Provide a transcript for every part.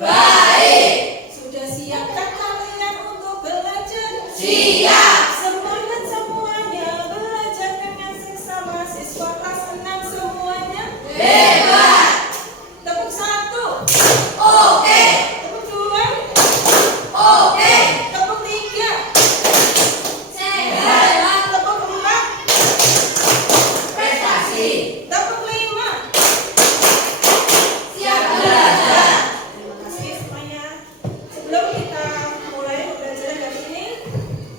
Baik. Sudah siapkah kalian untuk belajar? Siap. Semangat semuanya belajar dengan seksama. Siswa kelas 6 semuanya. Hebat. Tepuk 1. Oke. Tepuk 2. Oke. Tepuk 3. Sehat. Tepuk 4. Prestasi. Tepuk 5. Siap belajar. Terima kasih semuanya. Sebelum kita mulai pembelajaran hari ini,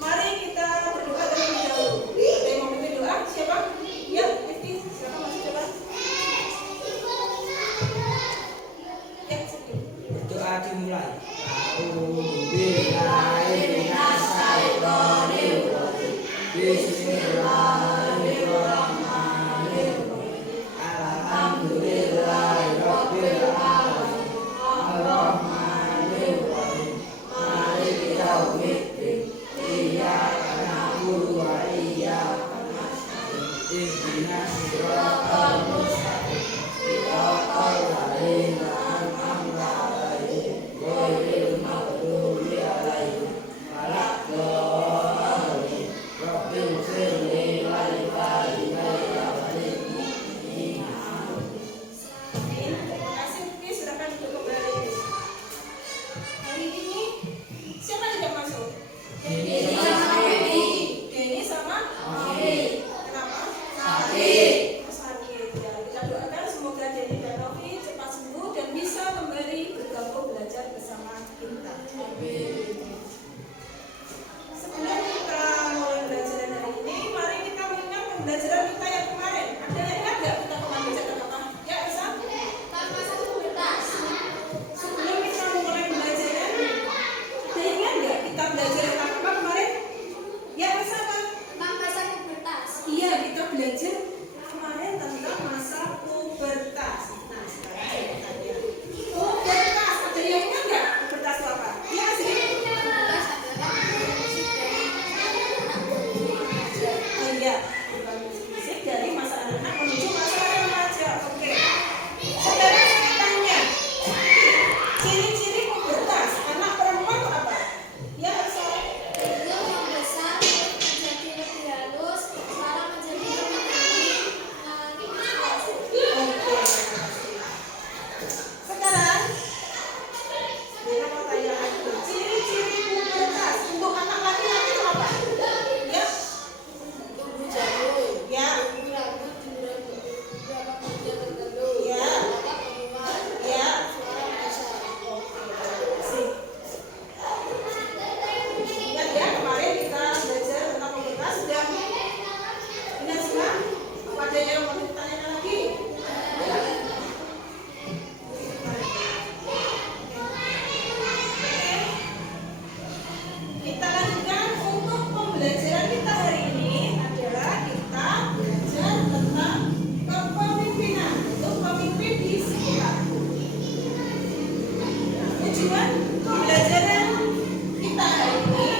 mari kita berdoa terlebih dahulu. Ada yang mau memimpin doa? Siapa? Ya, Rifki. Siapa masih coba? Ya, sini. Doa dimulai. Terima kasih, Rifki. Silakan duduk kembali. Hari ini siapa yang tidak masuk? Denny sama kenapa? Sakit. Ya, kita doakan semoga Denny dan Novi cepat sembuh dan bisa kembali bergabung belajar bersama kita. Sebelum kita mulai pembelajaran hari ini, mari kita mengingat pembelajaran kita yang kemarin. Ada yang ingat nggak kita kemarin belajar apa? Ya, Elsa? Sebelum kita mulai pembelajaran, ada yang ingat nggak kita belajar tentang apa kemarin? Ya, Elsa apa? Iya, kita belajar kemarin tentang masa pubertas. Nah, sekarang saya tanya, pubertas, ada yang ingat nggak pubertas itu apa? Ya, sih. Oh iya, fisik dari masa anak-anak menuju masa remaja. Oke. Sekarang saya tanya, ciri-ciri pubertas anak perempuan itu apa? Ya, Elsa. Sekarang Dina mau tanya lagi, ciri-ciri pubertas untuk anak laki-laki itu apa? Ya, ya, ya, ya. Sip. Ingat ya, kemarin kita belajar tentang pubertas sudah ingat semua? Apa ada yang mau ditanyakan lagi? Kita lanjutkan untuk pembelajaran kita hari ini adalah kita belajar tentang kepemimpinan untuk pemimpin di sekolah. Tujuan pembelajaran kita hari ini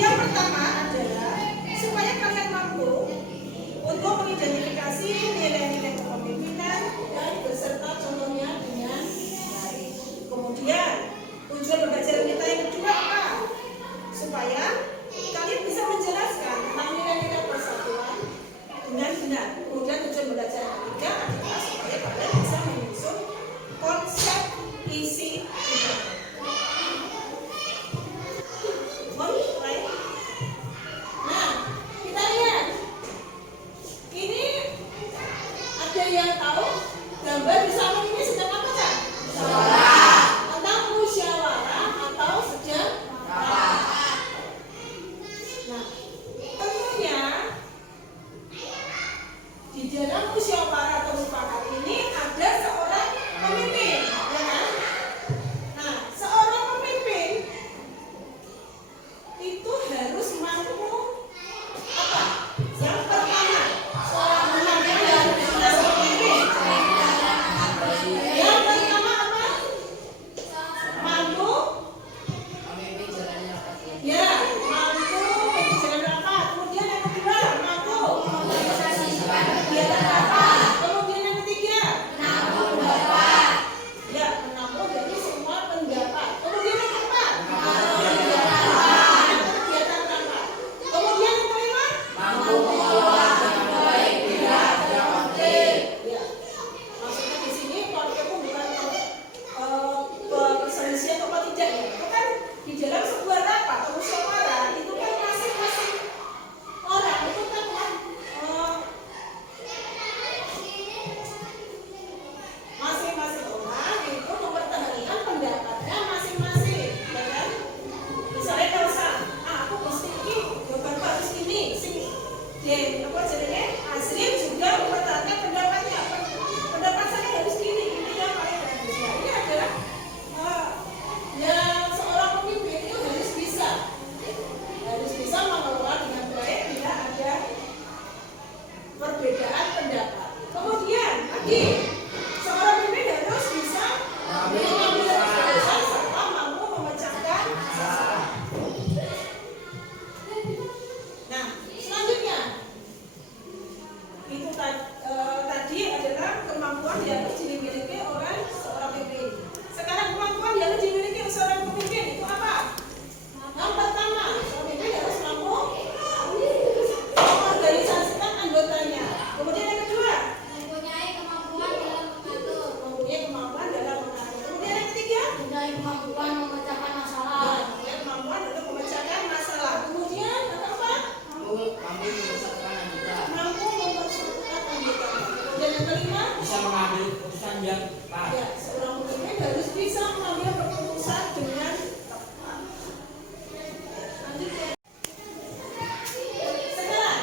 yang pertama adalah supaya kalian mampu untuk mengidentifikasi nilai-nilai kepemimpinan dan beserta contohnya dengan baik. Kemudian tujuan pembelajaran kita yang kedua apa? Supaya kalian bisa menjelaskan tentang nilai-nilai persatuan dengan benar. Kemudian tujuan belajar ketiga adalah supaya kalian bisa menyusun konsep isi pidato. bisa mengambil keputusan dengan tepat. Lanjut ya. Sekarang,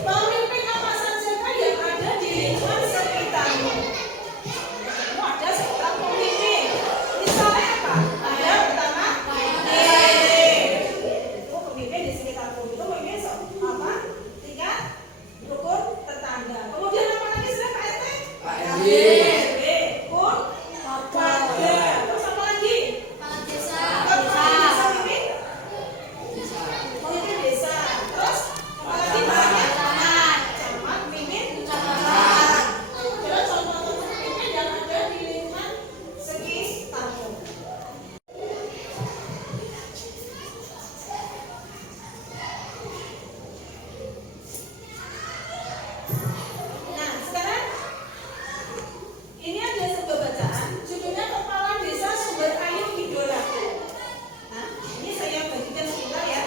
pemimpin apa saja yang ada di lingkungan sekitarmu? Kamu ada seorang pemimpin. Misalnya apa? Ada pertama, oh, pemimpin di sekitarmu itu pemimpin apa? Tingkat rukun tetangga. Kemudian apa lagi sudah Pak RT? Pak RT. Pun warga. Terus apa lagi? Kepala desa. Desa pemimpin? Pemimpin desa. Terus apa lagi banyak? Camat, pemimpin kecamatan. Adalah contoh-contoh pemimpin yang ada di lingkungan sekitarmu. Nah, sekarang ini ada sebuah bacaan, judulnya Kepala Desa Sumber Ayu Idolaku. Nah, ini saya bagikan sebentar ya.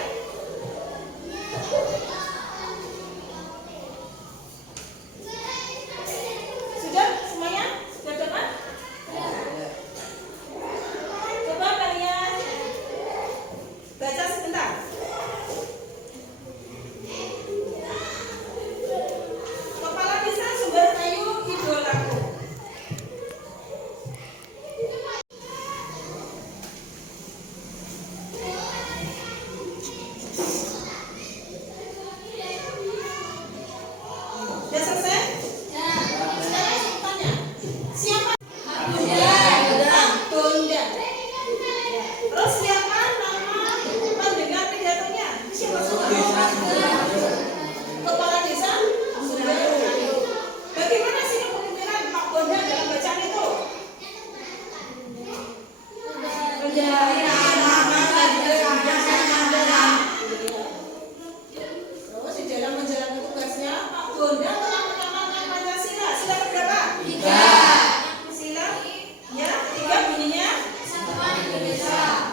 Sudah semuanya? Sudah dapat? Coba kalian baca sebentar. Kepala Desa Sumber Ayu Idolaku. Sudah selesai? Sekarang saya tanya, siapa? Bunda. Terus siapa nama pendengar pidatonya? Siapa semua? Kepala Desa Sumber Ayu. Bagaimana sih kepemimpinan Pak Bonda dalam bacaan itu? Terus di dalam menjalankan tugasnya, Pak Bonda telah mengamalkan Pancasila. Sila berapa? 3. Sila ya, 3 bunyinya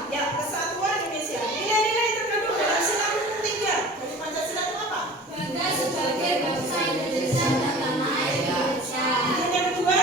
ya, Kesatuan Indonesia. Nilai-nilai terkandung dalam sila 3 dari Pancasila itu apa? Yang kedua,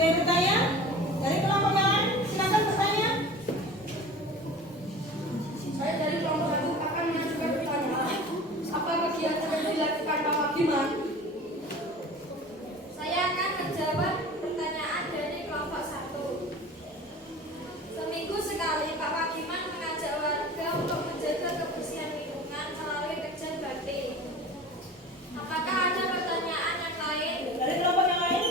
Ada yang bertanya? Dari kelompok yang lain, silakan bertanya. Saya dari kelompok 1 akan mengajukan pertanyaan. Apa kegiatan yang dilakukan Pak Wagiman? Saya akan menjawab pertanyaan dari kelompok 1. Seminggu sekali Pak Wagiman mengajak warga untuk menjaga kebersihan lingkungan melalui kerja bakti. Apakah ada pertanyaan yang lain? Dari kelompok yang lain?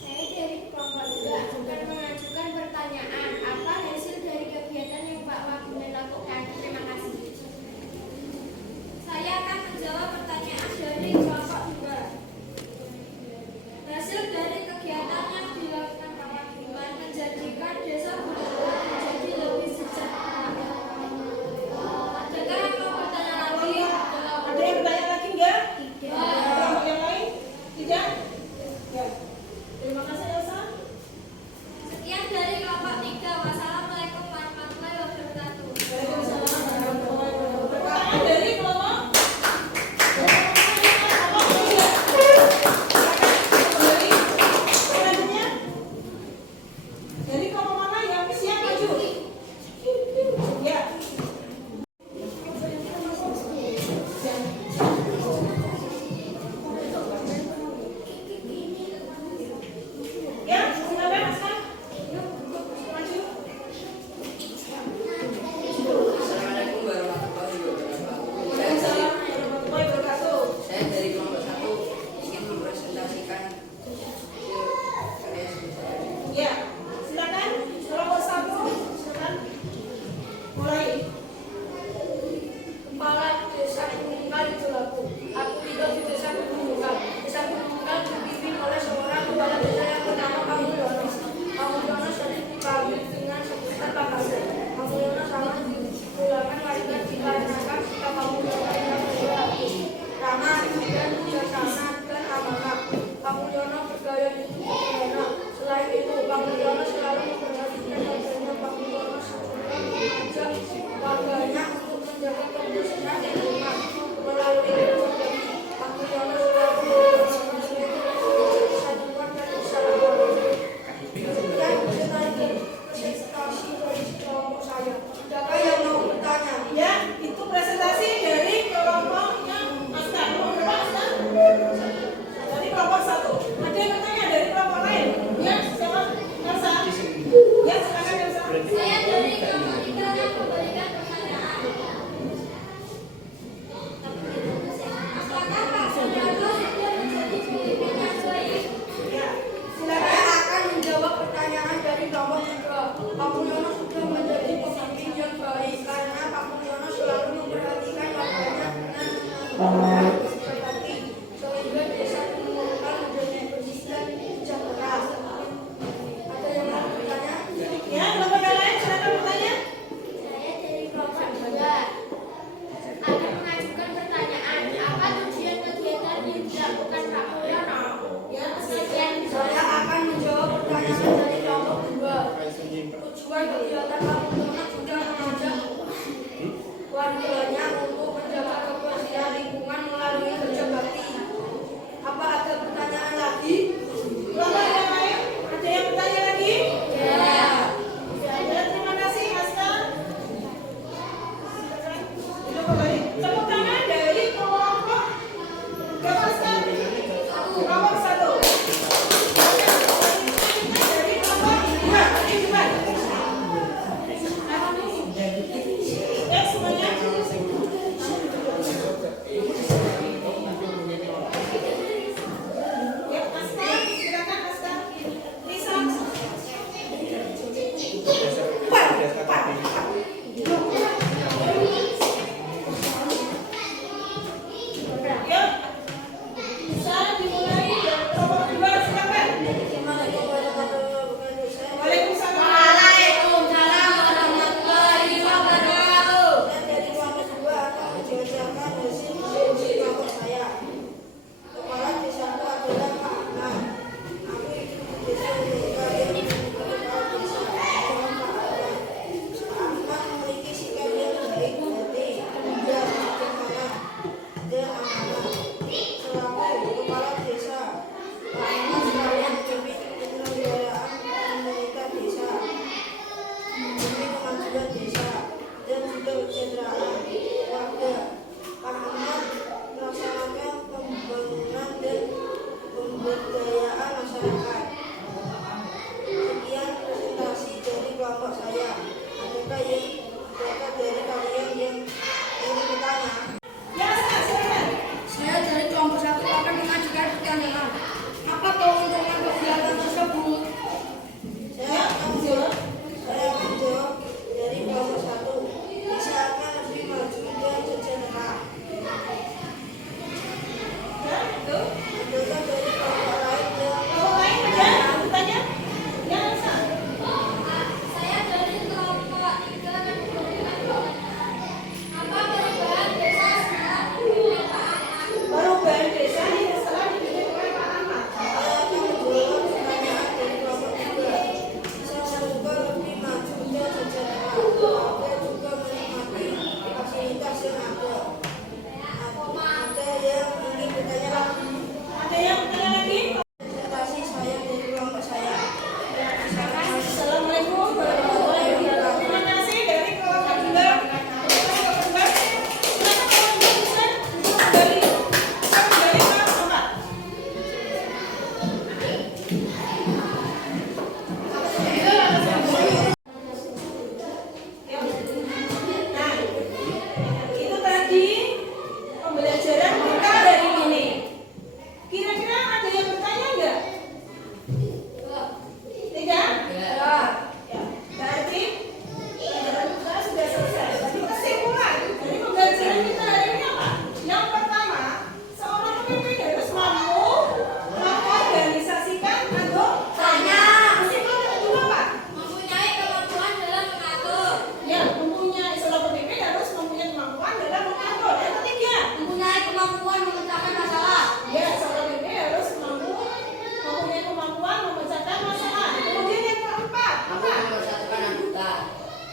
Saya dari kelompok 2 akan mengajukan pertanyaan. Apa hasil dari kegiatan yang Pak Wagiman lakukan? Terima kasih. Saya akan menjawab pertanyaan dari kelompok 2. Hasil dari kegiatan yang dilakukan Pak Wagiman menjadikan desa Budawa menjadi lebih sejahtera. Adakah yang mau bertanya lagi? Ada yang bertanya lagi enggak? Kelompok yang lain? Tidak? Ya. Terima kasih Elsa. Sekian dari kelompok 3. Wassalamualaikum warahmatullahi wabarakatuh. Waalaikumsalam warahmatullahi wabarakatuh. Pertanyaan dari kelompok? Kembali. Selanjutnya. Dari kelompok mana yang siap maju? Ya. Ya, silakan Hasan. Maju. Assalamualaikum warahmatullahi wabarakatuh. Waalaikumsalam warahmatullahi wabarakatuh. Saya dari kelompok 1 ingin mempresentasikan hasil karya seni saya. Ya, silakan kelompok 1, silakan mulai. Kepala Desa Gunungan itu aku. Aku tinggal di Desa Gunungan. Desa Gunungan dipimpin oleh seorang kepala desa yang bernama Pak Mulyono. Pak Mulyono sering dipanggil dengan sebutan Pak Kasih. Pak Mulyono sangat dipulangkan warga dikarenakan sikap Pak Mulyono yang berlaku ramah dan bijaksana dan amanah. Pak Mulyono bergaya hidup sederhana. Selain itu, Pak Mulyono selalu memperhatikan warganya. Pak Mulyono selalu mengajak warganya untuk menjaga kebersihan lingkungan melalui kerja. Pak Mulyono selalu mengajak kesatuan dan usaha. Sekian dari presentasi dari kelompok saya. Siapa yang mau bertanya? Ya, itu presentasi dari kelompoknya Askan. Berapa Askan? Dari kelompok 1. Ada yang bertanya dari kelompok lain? Ya, siapa? Elsa. Ya, silakan Elsa. Saya dari kelompok 3 yang memberikan pertanyaan. Apakah Pak Mulyono sudah menjadi pemimpin yang baik? Ya, Saya silakan. akan menjawab pertanyaan dari kelompok 3. Pak Mulyono sudah menjadi pemimpin yang baik karena Pak Mulyono selalu memperhatikan warganya dengan berbakti sehingga desa Gunungan menjadi bersih dan sejahtera. Ada yang mau bertanya? Ya, kelompok yang lain silakan bertanya. Saya dari kelompok 2 akan mengajukan pertanyaan. Apa tujuan kegiatan yang dilakukan Pak Mulyono? Ya, Sekian. Saya akan menjawab pertanyaan dari kelompok 2. Tujuan kegiatan Pak Mulyono juga mengajak warganya untuk menjaga kebersihan lingkungan melalui kerja bakti. Apa ada pertanyaan lagi? kelompok yang lain ada yang bertanya lagi? Ya. Ya, terima kasih Askan. Silakan. Duduk kembali. Tepuk tangan dari kelompok berapa Askan? Kelompok 1. Dari kelompok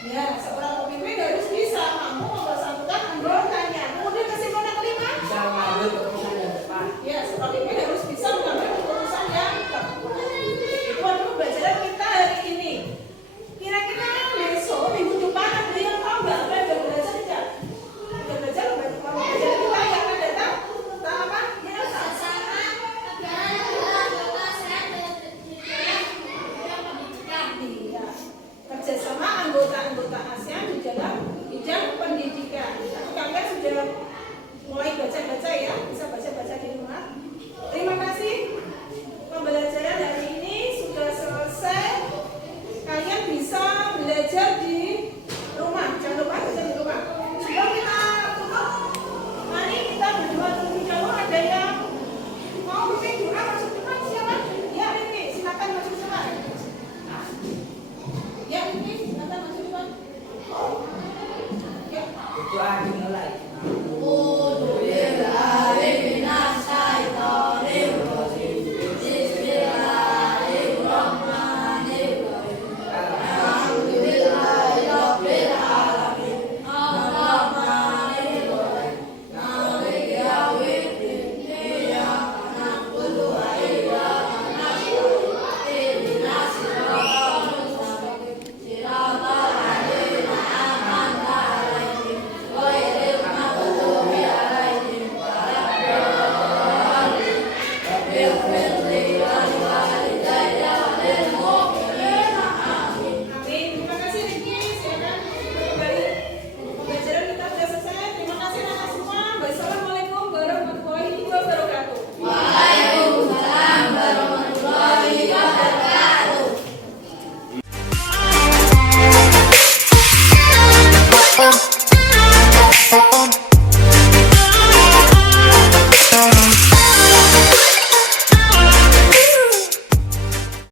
Ya,